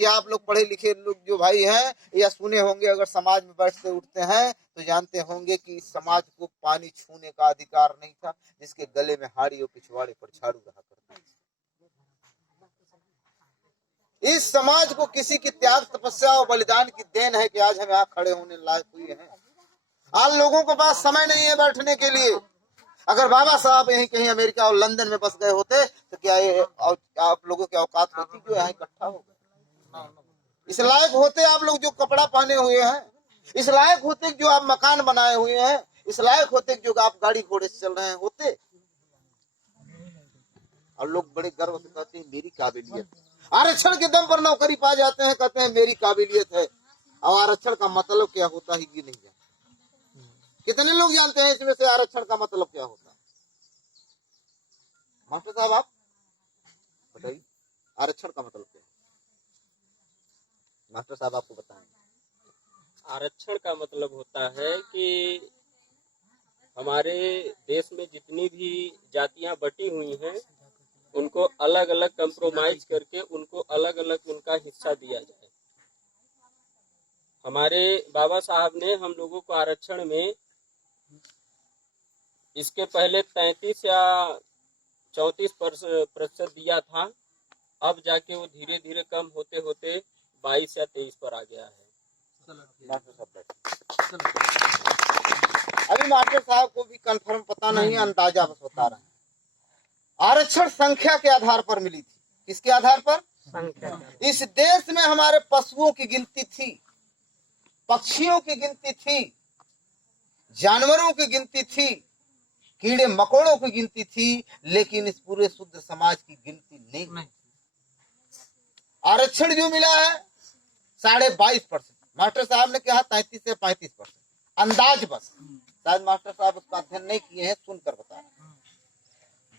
कि आप लोग पढ़े लिखे लोग जो भाई हैं या सुने होंगे, अगर समाज में बैठते उठते हैं तो जानते होंगे कि इस समाज को पानी छूने का अधिकार नहीं था, जिसके गले में हाड़ी और पिछवाड़े पर झाड़ू रहा करता। इस समाज को किसी की त्याग तपस्या और बलिदान की देन है कि आज हम यहाँ खड़े होने लायक हुए हैं। आज लोगों के पास समय नहीं है बैठने के लिए। अगर बाबा साहब यहीं कहीं अमेरिका और लंदन में बस गए होते तो क्या ये आप लोगों की औकात होती जो यहाँ इकट्ठा हो गए? इस लायक होते आप लोग जो कपड़ा पहने हुए हैं, इस लायक होते जो आप मकान बनाए हुए हैं, इस लायक होते जो आप गाड़ी घोड़े से चल रहे हैं होते। और लोग बड़े गर्व से कहते हैं मेरी काबिलियत, आरक्षण के दम पर नौकरी पा जाते हैं, कहते हैं मेरी काबिलियत है। और आरक्षण का मतलब क्या होता है ये नहीं जानते। कितने लोग जानते हैं इसमें से आरक्षण का मतलब क्या होता है? मास्टर साहब आप बताइए आरक्षण का मतलब क्या है? मास्टर साहब आपको बताएं। आरक्षण का मतलब होता है कि हमारे देश में जितनी भी जातियां बटी हुई हैं उनको अलग अलग कंप्रोमाइज करके उनको अलग अलग उनका हिस्सा दिया जाए। हमारे बाबा साहब ने हम लोगों को आरक्षण में इसके पहले 33 या 34% दिया था। अब जाके वो धीरे धीरे कम होते होते 22 या 23 पर आ गया है। अभी मास्टर साहब को भी कंफर्म पता नहीं, अंदाजा बस बता रहे हैं। आरक्षण संख्या के आधार पर मिली थी। किसके आधार पर? संख्या। इस देश में हमारे पशुओं की गिनती थी, पक्षियों की गिनती थी, जानवरों की गिनती थी, कीड़े मकोड़ों की गिनती थी, लेकिन इस पूरे शुद्ध समाज की गिनती नहीं। आरक्षण जो मिला है 22.5%। मास्टर साहब ने कहा 33 से 35%, अंदाज बस, शायद मास्टर साहब उसका अध्ययन नहीं किए हैं, सुनकर बता रहे हैं।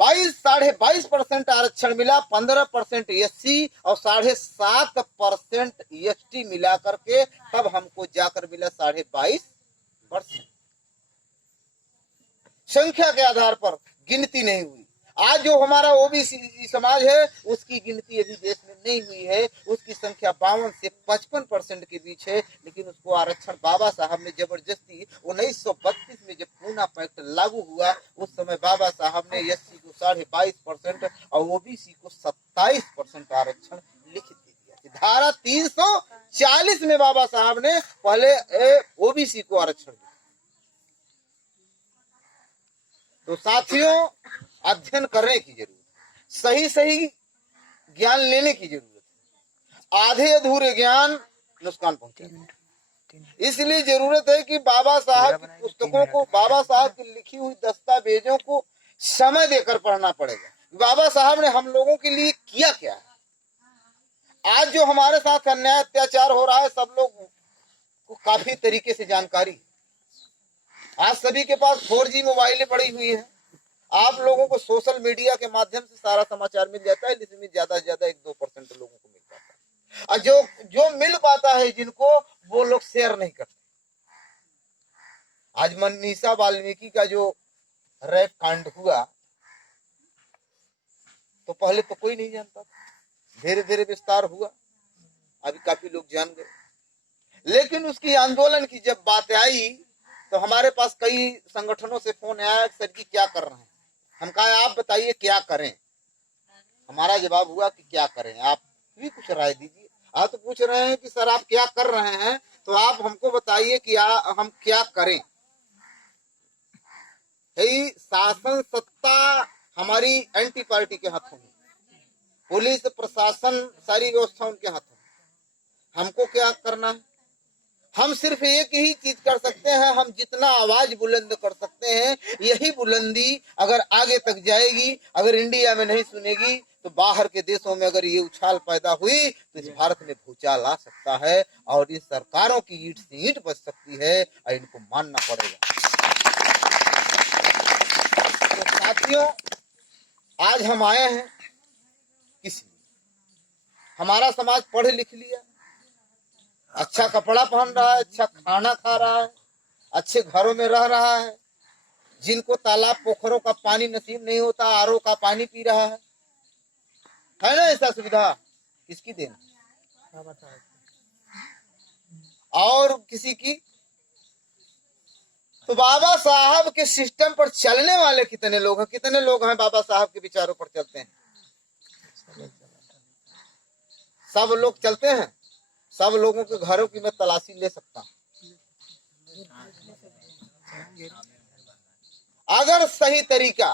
22.5% आरक्षण मिला, 15% एससी और 7.5% एसटी मिला करके तब हमको जाकर मिला 22.5%। संख्या के आधार पर गिनती नहीं हुई। आज जो हमारा ओबीसी समाज है उसकी गिनती अभी देश में नहीं हुई है, उसकी संख्या 52 से 55% के बीच है, लेकिन उसको आरक्षण बाबा साहब ने जबरदस्ती 1932 में जब पूना पैक्ट लागू हुआ उस समय बाबा साहब ने एससी को 22.5% और ओबीसी को 27% आरक्षण लिखित दे दिया। धारा 340 में बाबा साहब ने पहले ओबीसी को आरक्षण दिया। तो साथियों अध्ययन करने की जरूरत, सही सही ज्ञान लेने की जरूरत है। आधे अधूरे ज्ञान नुकसान पहुंचाते। इसलिए जरूरत है कि बाबा साहब की पुस्तकों को, बाबा साहब की लिखी हुई दस्तावेजों को समय देकर पढ़ना पड़ेगा। बाबा साहब ने हम लोगों के लिए किया क्या है। आज जो हमारे साथ अन्याय अत्याचार हो रहा है सब लोग को काफी तरीके से जानकारी। आज सभी के पास 4G मोबाइलें पड़ी हुई हैं। आप लोगों को सोशल मीडिया के माध्यम से सारा समाचार मिल जाता है, इसमें ज्यादा से ज्यादा 1-2% लोगों को मिल जाता है। और जो मिल पाता है जिनको, वो लोग शेयर नहीं करते। आज मनीषा वाल्मीकि का जो रेप कांड हुआ तो पहले तो कोई नहीं जानता था, धीरे धीरे विस्तार हुआ, अभी काफी लोग जान गए। लेकिन उसकी आंदोलन की जब बात आई तो हमारे पास कई संगठनों से फोन आया, सर जी क्या कर रहे हैं। हम कहा आप बताइए क्या करें। हमारा जवाब हुआ कि क्या करें, आप भी कुछ राय दीजिए। आप तो पूछ रहे हैं कि सर आप क्या कर रहे हैं, तो आप हमको बताइए कि हम क्या करें। शासन सत्ता हमारी एंटी पार्टी के हाथों में, पुलिस प्रशासन सारी व्यवस्था उनके हाथों में। हमको क्या करना है? हम सिर्फ एक ही चीज कर सकते हैं, हम जितना आवाज बुलंद कर सकते हैं, यही बुलंदी अगर आगे तक जाएगी, अगर इंडिया में नहीं सुनेगी तो बाहर के देशों में अगर ये उछाल पैदा हुई तो इस भारत में भूचाल आ सकता है और इन सरकारों की ईंट से ईंट बच सकती है और इनको मानना पड़ेगा। तो साथियों आज हम आए हैं किस लिए? हमारा समाज पढ़ लिख लिया, अच्छा कपड़ा पहन रहा है, अच्छा खाना खा रहा है, अच्छे घरों में रह रहा है। जिनको तालाब पोखरों का पानी नसीब नहीं होता आरओ का पानी पी रहा है ना। ऐसा सुविधा किसकी देन? और किसी की। तो बाबा साहब के सिस्टम पर चलने वाले कितने लोग हैं? कितने लोग हैं बाबा साहब के विचारों पर चलते हैं? सब लोग चलते हैं? सब लोगों के घरों की मैं तलाशी ले सकता हूं। अगर सही तरीका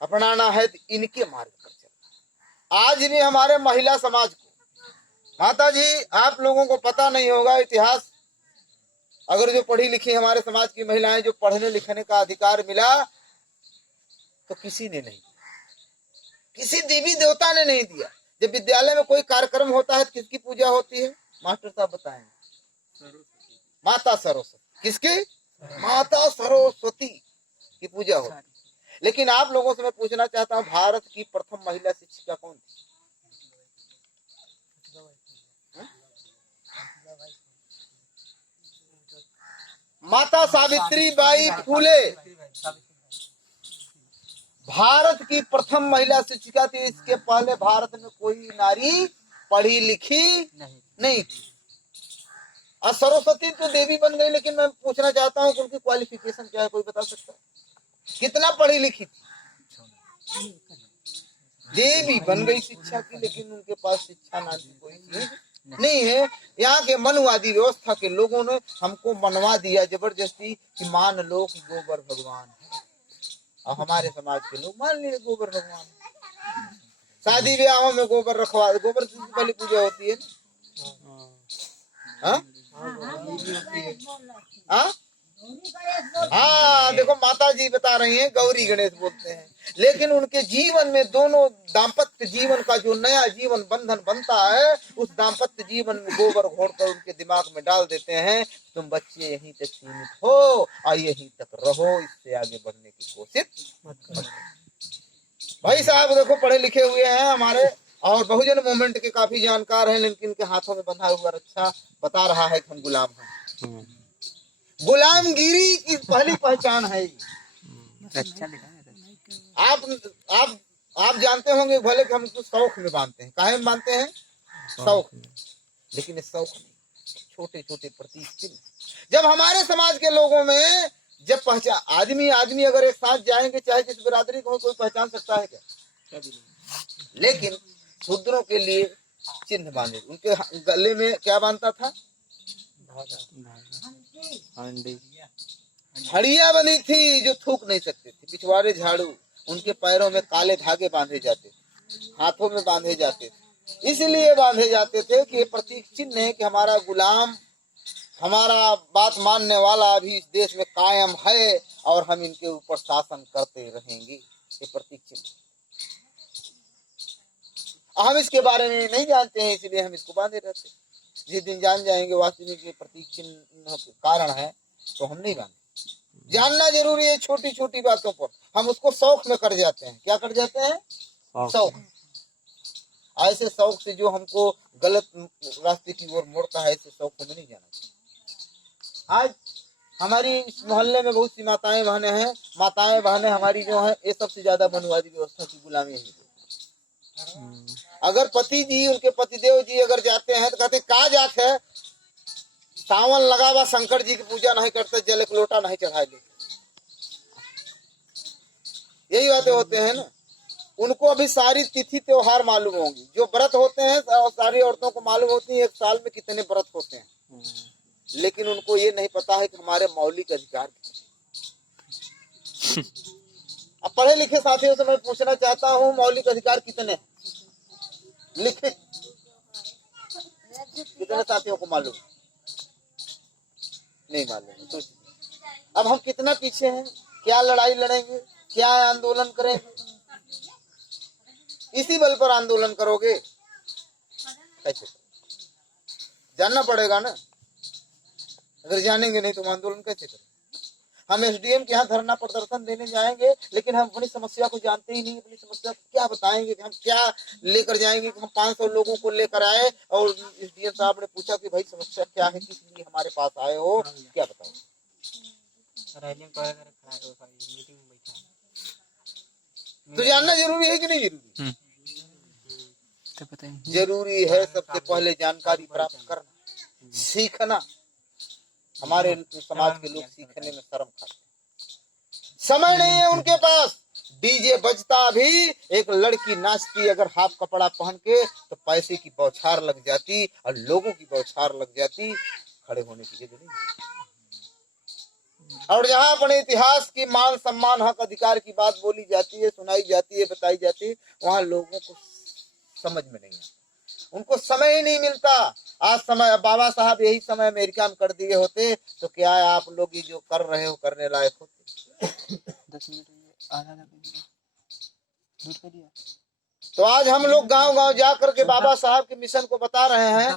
अपनाना है तो इनके मार्ग पर चलना। आज भी हमारे महिला समाज को, माता जी आप लोगों को पता नहीं होगा इतिहास, अगर जो पढ़ी लिखी हमारे समाज की महिलाएं, जो पढ़ने लिखने का अधिकार मिला तो किसी ने नहीं दिया, किसी देवी देवता ने नहीं दिया। जब विद्यालय में कोई कार्यक्रम होता है तो किसकी पूजा होती है? मास्टर साहब बताएंगे, माता सरस्वती। किसकी? माता सरस्वती की पूजा होती है। लेकिन आप लोगों से मैं पूछना चाहता हूं, भारत की प्रथम महिला शिक्षिका कौन थी? माता सावित्री बाई फूले भारत की प्रथम महिला शिक्षिका थी। इसके पहले भारत में कोई नारी पढ़ी लिखी नहीं थी। और सरस्वती तो देवी बन गई, लेकिन मैं पूछना चाहता हूँ कि उनकी क्वालिफिकेशन क्या है? कोई बता सकता है? कितना पढ़ी लिखी थी? देवी बन गई शिक्षा की, लेकिन उनके पास शिक्षा नाम की कोई चीज नहीं है। यहाँ के मनवादी व्यवस्था के लोगों ने हमको मनवा दिया जबरदस्ती कि मान लो कि गोबर भगवान है, और हमारे समाज के लोग मान लिए गोबर भगवान है। शादी ब्याहों में गोबर रखवा, गोबर की पहली पूजा होती है ना? हाँ हाँ, देखो माता जी बता रही हैं गौरी गणेश बोलते हैं, लेकिन उनके जीवन में दोनों दाम्पत्य जीवन का जो नया जीवन बंधन बनता है, उस दाम्पत्य जीवन में गोबर घोड़कर उनके दिमाग में डाल देते हैं, तुम बच्चे यहीं तक सीमित हो और यहीं तक रहो, इससे आगे बढ़ने की कोशिश मत करो। भाई साहब देखो पढ़े लिखे हुए हैं हमारे, और बहुजन मूवमेंट के काफी जानकार हैं, लेकिन इनके हाथों में बंधा हुआ रक्षा बता रहा है कि हम गुलाम हैं। गुलामगिरी की पहली पहचान है। आप जानते होंगे भले कि हम इसको शौक में बांधते हैं। काहे में बांधते हैं? शौक में। लेकिन ये शौक नहीं, छोटे छोटे प्रतीक चिन्ह। जब हमारे समाज के लोगों में जब पहचान, आदमी अगर एक साथ जाएंगे, चाहे जिस बिरादरी को कोई पहचान सकता है क्या? लेकिन शूद्रों के लिए चिन्ह बांधे। उनके गले में क्या बांधता था? हड़िया बनी थी जो थूक नहीं सकते थे, पिछवाड़े झाड़ू, उनके पैरों में काले धागे बांधे जाते थे, हाथों में बांधे जाते थे। इसलिए बांधे जाते थे कि ये प्रतीक चिन्ह है कि हमारा गुलाम, हमारा बात मानने वाला अभी इस देश में कायम है और हम इनके ऊपर शासन करते रहेंगे। ये प्रतीक चिन्ह हम इसके बारे में नहीं जानते हैं, इसलिए हम इसको बांधे रहते हैं। जिस दिन जान जाएंगे वास्तविक ये प्रतीक चिन्ह कारण है तो हम नहीं बांधे। जानना जरूरी है। छोटी छोटी बातों पर हम उसको शौक में कर जाते हैं। क्या कर जाते हैं? शौक। ऐसे शौक से जो हमको गलत रास्ते की ओर मोड़ता है, ऐसे शौक हमें नहीं जाना चाहिए। आज हमारी इस मोहल्ले में बहुत सी माताएं बहनें हैं। माताएं बहनें हमारी जो है, ये सबसे ज्यादा मनवादी व्यवस्था की गुलामी है। अगर पति जी, उनके पतिदेव जी अगर जाते हैं तो कहते का जात है, सावन लगावा शंकर जी की पूजा नहीं करते, जल एक लोटा नहीं चढ़ाए ले। यही बातें होते हैं ना। उनको अभी सारी तिथि त्योहार मालूम होंगी, जो व्रत होते हैं, और सारी औरतों को मालूम होती है एक साल में कितने व्रत होते हैं, लेकिन उनको ये नहीं पता है कि हमारे मौलिक अधिकार। अब पढ़े लिखे साथियों से मैं पूछना चाहता हूँ, मौलिक अधिकार कितने लिखित कितने साथियों को मालूम? नहीं मालूम। तो अब हम कितना पीछे हैं? क्या लड़ाई लड़ेंगे, क्या आंदोलन करेंगे? इसी बल पर आंदोलन करोगे? कैसे? जानना पड़ेगा ना। अगर जानेंगे नहीं तो आंदोलन कैसे करें? हम एसडीएम के यहाँ धरना प्रदर्शन देने जाएंगे, लेकिन हम अपनी समस्या को जानते ही नहीं। अपनी समस्या को क्या बताएंगे कि हम क्या लेकर जाएंगे? कि हम 500 लोगों को लेकर आए और एसडीएम साहब ने पूछा कि भाई समस्या क्या है, किस लिए हमारे पास आए हो, क्या बताओ? तो जानना जरूरी है कि नहीं जरूरी? तो पता ही नहीं। जरूरी है सबसे पहले जानकारी प्राप्त करना, सीखना। हमारे समाज के लोग सीखने में शर्म खाते हैं, समय नहीं है उनके पास। डीजे बजता भी, एक लड़की नाचती अगर हाफ कपड़ा पहन के, तो पैसे की बौछार लग जाती और लोगों की बौछार लग जाती, खड़े होने की जगह नहीं। और जहां अपने इतिहास की मान सम्मान हक अधिकार की बात बोली जाती है, सुनाई जाती है, बताई जाती है, वहां लोगों को समझ में नहीं आता, उनको समय ही नहीं मिलता। आज समय बाबा साहब यही समय अमेरिका में कर दिए होते तो क्या है, आप लोग ये जो कर रहे हो करने लायक होते। 10 मिनट आधा दूध कर दिया। तो आज हम लोग गांव गांव जा करके बाबा साहब के मिशन को बता रहे हैं।